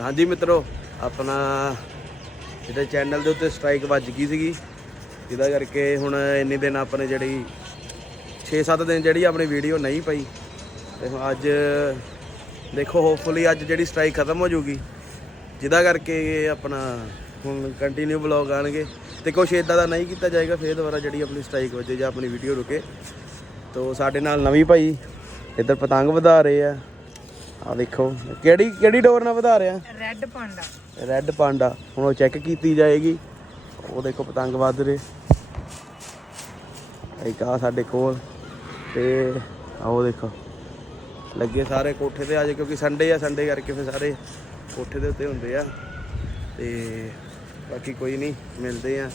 ਹਾਂਜੀ ਮਿੱਤਰੋ, ਆਪਣਾ ਜਿਹੜੇ ਚੈਨਲ ਦੇ ਉੱਤੇ ਸਟ੍ਰਾਈਕ ਵੱਜ ਗਈ ਸੀਗੀ। ਜਿਹਦਾ ਕਰਕੇ ਹੁਣ ਇੰਨੇ ਦਿਨ ਆਪਣੇ ਜਿਹੜੀ 6-7 ਦਿਨ ਜਿਹੜੀ ਆਪਣੀ ਵੀਡੀਓ ਨਹੀਂ ਪਈ। ਤੇ ਅੱਜ ਦੇਖੋ ਹੋਪਫੁਲੀ ਅੱਜ ਜਿਹੜੀ ਸਟ੍ਰਾਈਕ ਖਤਮ ਹੋ ਜੂਗੀ ਜਿਹਦਾ ਕਰਕੇ ਆਪਣਾ ਹੁਣ ਕੰਟੀਨਿਊ ਵਲੌਗ ਆਣਗੇ। ਤੇ ਕੁਛ ਇਦਾਂ ਦਾ ਨਹੀਂ ਕੀਤਾ ਜਾਏਗਾ, ਫੇਰ ਦੁਬਾਰਾ ਜਿਹੜੀ ਆਪਣੀ ਸਟ੍ਰਾਈਕ ਵਜੇ ਜਾਂ ਆਪਣੀ ਵੀਡੀਓ ਰੁਕੇ। ਤੋ ਸਾਡੇ ਨਾਲ ਨਵੀਂ ਭਾਈ, ਇੱਧਰ ਪਤੰਗ ਵਧਾ ਰਹੇ ਆ। ਆ ਦੇਖੋ ਕਿਹੜੀ ਕਿਹੜੀ ਡੋਰ ਨਾਲ ਵਧਾ ਰਿਹਾ? ਰੈੱਡ ਪਾਂਡਾ ਰੈੱਡ ਪਾਂਡਾ ਹੁਣ ਉਹ ਚੈੱਕ ਕੀਤੀ ਜਾਏਗੀ। ਉਹ ਦੇਖੋ ਪਤੰਗ ਵੱਧ ਰਹੇ। ਇੱਕ ਆ ਸਾਡੇ ਕੋਲ ਤੇ ਆਓ ਦੇਖੋ। ਲੱਗੇ ਸਾਰੇ ਕੋਠੇ ਤੇ ਅੱਜ ਕਿਉਂਕਿ ਸੰਡੇ ਆ ਸੰਡੇ ਕਰਕੇ ਫਿਰ ਸਾਰੇ ਕੋਠੇ ਦੇ ਉੱਤੇ ਹੁੰਦੇ ਆ। ਤੇ ਬਾਕੀ ਕੋਈ ਨਹੀਂ ਮਿਲਦੇ ਆ।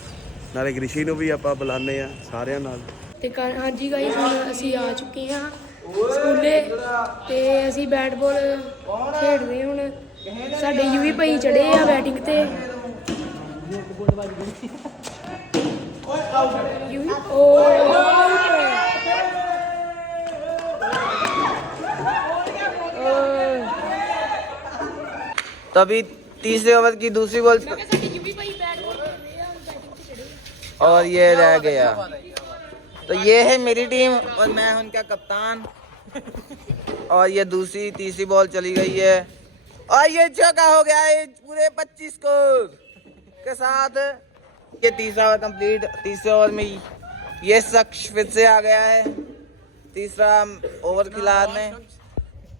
ਨਾਲੇ ਗ੍ਰਿਸ਼ੀ ਨੂੰ ਵੀ ਆਪਾਂ ਬੁਲਾਉਂਦੇ ਆ ਸਾਰਿਆਂ ਨਾਲ। ਤੇ ਹਾਂਜੀ ਗਾਈਸ ਹੁਣ ਅਸੀਂ ਆ ਚੁੱਕੇ ਹਾਂ। ਸਕੂਲੇ ਤੇ ਅਸੀਂ ਬੈਟ ਬਾਲ ਖੇਡਦੇ ਹੁਣ ਸਾਡੇ ਯੂਵੀ ਭਾਈ ਚੜੇ ਆ ਬੈਟਿੰਗ ਤੇ ਯੂਵੀ ਓ तो अभी तीसरे ओवर की दूसरी बॉल ਸਾਡੇ ਯੂਵੀ ਭਾਈ ਬੈਟ ਬਾਲ ਖੇਡਦੇ ਆ ਬੈਟਿੰਗ ਤੇ ਚੜੇ ਆ और ये रह गया तो ये है मेरी टीम और मैं हूं उनका कप्तान और ये दूसरी, तीसरी बॉल चली गई है। और ये चौका हो गया है पूरे 25 स्कोर के साथ। ये तीसरा ओवर कंप्लीट तीसरे ओवर में ये शख्स फिर से आ गया है। तीसरा ओवर खिलाने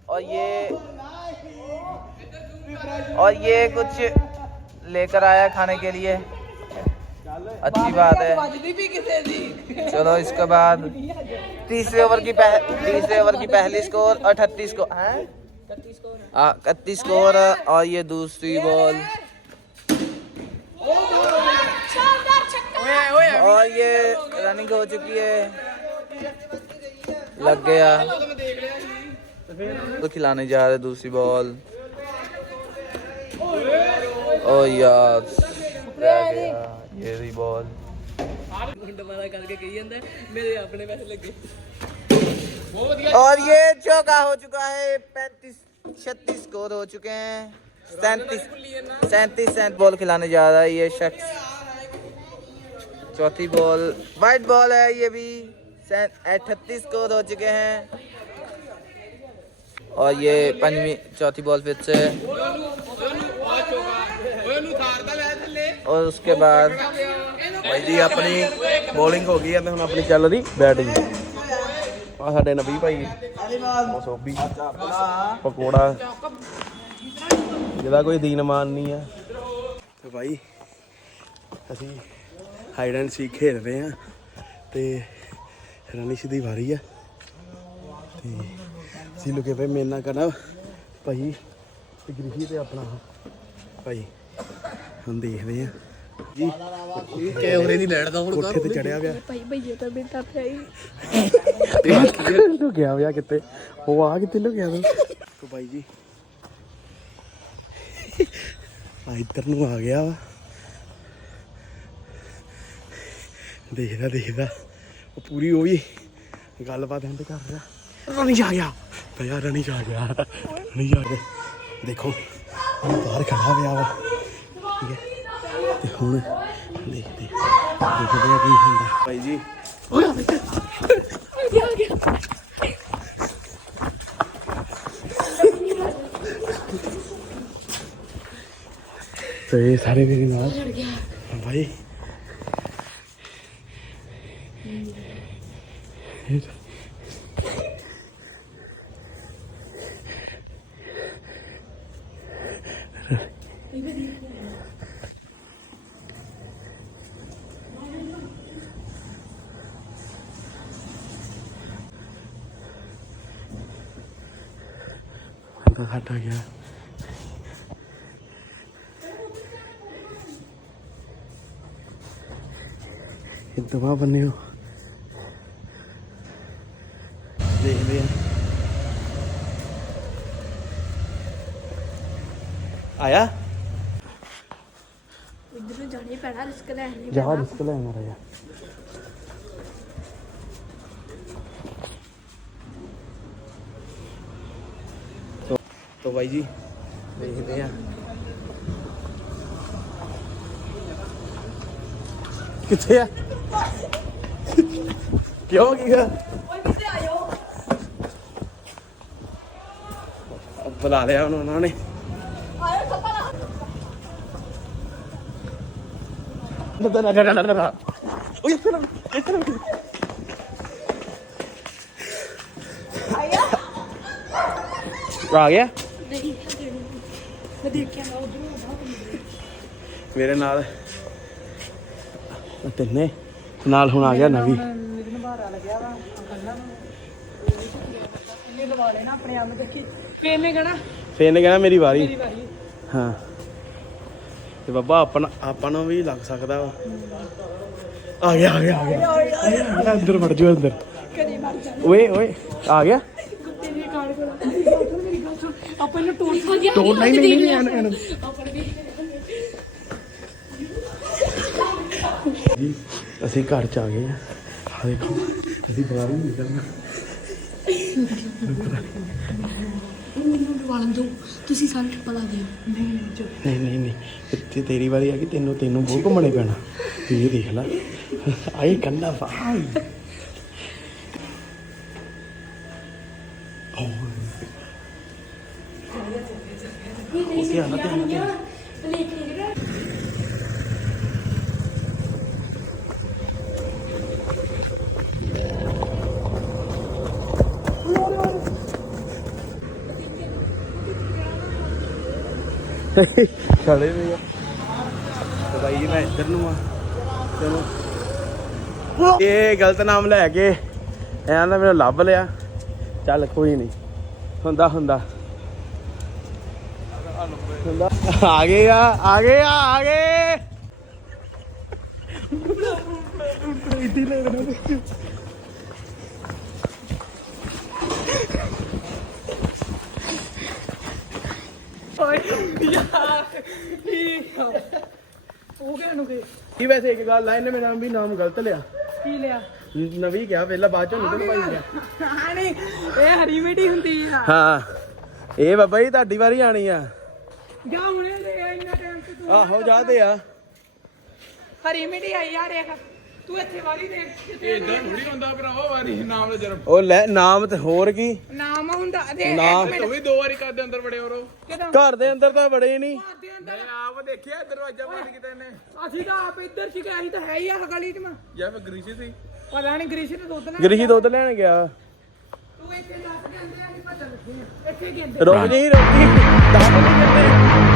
और ये और ये कुछ लेकर आया खाने के लिए। अच्छी बात है। चलो, इसके बाद तीसरे ओवर की तीसरे ओवर की पहली स्कोर अठतीस को इकतीस स्कोर और ये दूसरी बॉल और ये रनिंग हो चुकी है। लग गया। तो खिलाने जा रहे दूसरी बॉल ओ यार रह ये रही बॉल और ये चौका हो चुका है पैंतीस छत्तीस स्कोर हो चुके हैं सैंतीस सैंतीस सैंत बॉल खिलाने जा रहा है ये शख्स चौथी बॉल वाइट बॉल है ये भी अठतीस स्कोर हो चुके हैं और ये पंचवी चौथी बॉल फिर से और उसके बाद ਭਾਈ ਜੀ ਆਪਣੀ ਬੋਲਿੰਗ ਹੋ ਗਈ ਆ ਤੇ ਹੁਣ ਆਪਣੀ ਚੱਲ ਰਹੀ ਬੈਟਿੰਗ ਆ ਸਾਡੇ ਨਬੀ ਭਾਈ ਉਹ ਸੋਬੀ ਪਕੌੜਾ ਜਿਹਦਾ ਕੋਈ ਦੀਨ ਮਾਨ ਨਹੀਂ ਆ ਤੇ ਭਾਈ ਅਸੀਂ ਹਾਈਡ ਐਂਡ ਸੀਕ ਖੇਡ ਰਹੇ ਆ ਤੇ ਰਣੀਸ਼ ਦੀ ਵਾਰੀ ਆ ਤੇ ਅਸੀਂ ਲੁਕੇ ਪਏ ਮੇਰੇ ਨਾਲ ਕਰਨਾ ਭਾਈ ਤੇ ਗ੍ਰਿਸ਼ੀ ਤੇ ਆਪਣਾ ਭਾਈ ਹੁਣ ਦੇਖਦੇ ਆ। ਜੀ। ਕੈਮਰੇ ਦੀ ਲੈਣ ਦਾ ਹੁਣ ਕੋਠੇ ਤੇ ਚੜਿਆ ਗਿਆ ਭਾਈ ਭਈਏ ਤਾਂ ਬੇਟਾ ਪਿਆ ਹੀ। ਲੁਕਿਆ ਹੋਇਆ ਕਿਤੇ। ਉਹ ਆ ਕਿਤੇ ਲੁਕਿਆ ਤੂੰ ਤੋ ਬਾਈ ਜੀ। ਆ ਇੱਧਰ ਨੂੰ ਆ ਗਿਆ ਵਾ। ਦੇਖਦਾ ਦੇਖਦਾ। ਉਹ ਪੂਰੀ ਉਹ ਵੀ ਗੱਲਬਾਤ ਐਂਡ ਕਰ ਰਿਹਾ। ਰਣੀ ਆ ਗਿਆ। ਭਈਆ ਰਣੀ ਆ ਗਿਆ। ਰਣੀ ਆ ਗਿਆ। ਦੇਖੋ ਉਹ ਬਾਹਰ ਖੜਾ ਹੋਇਆ ਵਾ। ਤੇ ਹੁਣ ਦੇਖਦੇ ਦੇਖਦੇ ਆ ਕੀ ਹੁੰਦਾ ਭਾਈ ਜੀ ਤੇ ਇਹ ਸਾਰੇ ਮੇਰੇ ਨਾਲ ਭਾਈ ਤਾਂ ਹਟ ਗਿਆ। ਇਹ ਦਵਾ ਬੰਨੇ ਹੋ ਦੇਖਦੇ ਆ। ਆਇਆ? ਇੱਧਰ ਜਾਣੀ ਪੈਣਾ ਰਿਸਕ ਲੈਣ ਜਾ ਰਿਸਕ ਲੈ ਮਾਰਾ तो भाई जी देखते हैं ਕਿੱਥੇ ਆ ਕਿਉਂ ਕੀ ਗਾ ਬੁਲਾ ਲਿਆ ਉਹਨੂੰ ਉਹਨਾਂ ਨੇ ਨਾ ਨਾ ਨਾ ਨਾ ਨਾ ਓਏ ਇੱਥੇ ਨਾ ਇੱਥੇ ਨਾ ਆ ਗਿਆ ਮੈਂ ਦੇਖਿਆ ਨਾ ਉਧਰ ਮੇਰੇ ਨਾਲ ਆਹ ਤਿੰਨੇ ਨਾਲ ਹੁਣ ਆ ਗਿਆ ਨਵੀ। ਫੇਰ ਨੇ ਕਹਣਾ ਫੇਰ ਨੇ ਕਹਿਣਾ ਮੇਰੀ ਵਾਰੀ। ਹਾਂ। ਤੇ ਬਾਬਾ ਆਪਣਾ ਆਪਾਂ ਨੂੰ ਵੀ ਲੱਗ ਸਕਦਾ ਵਾ। ਆ ਗਿਆ ਆ ਗਿਆ ਆ ਗਿਆ। ਆ ਅੰਦਰ ਵੜ ਜਾਓ ਅੰਦਰ। ਓਏ ਓਏ ਆ ਗਿਆ ਕੁੱਤੇ ਦੀ ਕਾੜ ਕੋਲ ਮੇਰੀ ਗੱਲ ਸੁਣ ਆਪਾਂ ਸਕਦੇ ਤੋੜ ਨਹੀਂ ਨਹੀਂ ਨਹੀਂ ਨਹੀਂ ਜੀ ਅਸੀਂ ਘਰ ਚ ਆ ਗਏ ਆ। ਆ ਦੇਖੋ। ਅਸੀਂ ਬਾਹਰ ਹੀ ਨਿਕਲਣਾ। ਵਾਲਣ ਦੋ ਤੁਸੀਂ ਸਾਰੇ ਪਤਾ ਦਿਓ ਨਹੀਂ ਨਹੀਂ ਨਹੀਂ ਤੇ ਤੇਰੀ ਵਾਰੀ ਆ ਗਈ ਤੈਨੂੰ ਤੈਨੂੰ ਬਹੁਤ ਘੁੰਮਣੇ ਪੈਣਾ। ਇਹ ਦੇਖ ਲੈ। ਆਈ ਕੰਨਾ ਭਾਈ ਧਿਆਨ ਵੀ ਧਿਆਨ ਤੇ ਬਾਈ ਜੀ, ਮੈਂ ਇੱਧਰ ਨੂੰ ਆ। ਚਲੋ। ਇਹ ਗਲਤ ਨਾਮ ਲੈ ਕੇ ਇਹਨਾਂ ਨੇ ਮੈਨੂੰ ਲੱਭ ਲਿਆ। ਚੱਲ ਕੋਈ ਨਹੀਂ। ਹੁੰਦਾ ਹੁੰਦਾ। ਆ ਗਏ ਆ ਆ ਗਏ ਆ ਆ ਗਏ ਇੱਥੇ ਵੈਸੇ ਇੱਕ ਗੱਲ ਆ ਇਹਨੇ ਮੇਰਾ ਵੀ ਨਾਮ ਗਲਤ ਲਿਆ। ਕੀ ਲਿਆ? ਨਵੀਂ ਕਿਹਾ ਪਹਿਲਾਂ ਬਾਅਦ ਚੋਂ ਨਿਕਲ ਪਾਈ ਗਿਆ ਹਾਂ ਨਹੀਂ ਇਹ ਹਰੀ ਮਿੱਟੀ ਹੁੰਦੀ ਆ। ਹਾਂ ਇਹ ਬਾਬਾ ਜੀ ਤੁਹਾਡੀ ਵਾਰੀ ਆਣੀ ਆ। ਜਾ ਹੁਣੇ ਲੈ ਆ ਇੰਨਾ ਟਾਈਮ ਤੇ ਤੂੰ ਆਹੋ ਜਾਦੇ ਆ। ਹਰੀ ਮਿੱਟੀ ਆਈ ਆ ਦੇਖ ਤੂੰ ਇੱਥੇ ਵਾਰੀ ਦੇਖ ਇਦਾਂ ਥੋੜੀ ਹੁੰਦਾ ਭਰਾਵਾ ਵਾਰੀ ਨਾਮ ਦਾ ਜਨਮ। ਉਹ ਲੈ ਨਾਮ ਤੇ ਹੋਰ ਕੀ? ਨਾਮ ਹੁੰਦਾ ਦੇ ਨਾਮ ਤੂੰ ਵੀ ਦੋ ਵਾਰੀ ਕਰਦੇ ਅੰਦਰ ਬੜੇ ਹੋਰੋ। ਘਰ ਦੇ ਅੰਦਰ ਤਾਂ ਬੜੇ ਹੀ ਨਹੀਂ। ਦੇ ਮੈਂ ਆਪ ਦੇਖਿਆ ਦਰਵਾਜ਼ਾ ਬੰਦ ਕਿਤੇ ਨੇ ਅਸੀਂ ਤਾਂ ਆਪ ਇੱਧਰ ਸੀ ਅਸੀਂ ਤਾਂ ਹੈ ਹੀ ਆ ਗਲੀ 'ਚ ਮੈਂ। ਜਾਂ ਮੈਂ ਗਰੀਸ਼ੀ ਸੀ। ਪਤਾ ਨਹੀਂ ਗ੍ਰੀਸ਼ ਨੇ ਦੁੱਧ ਨਾ ਗ੍ਰਿਸ਼ੀ ਦੁੱਧ ਲੈਣ ਗਿਆ। ਇੱਥੇ ਦੱਸ ਕੇ ਆ ਕੇ ਭੱਜ ਲੱਗੀ ਇੱਥੇ ਕੀ ਰੁਕ ਜੀ ਰੁਕ ਜੀ। ਦੱਸ ਨਹੀਂ ਕਿੰਨੇ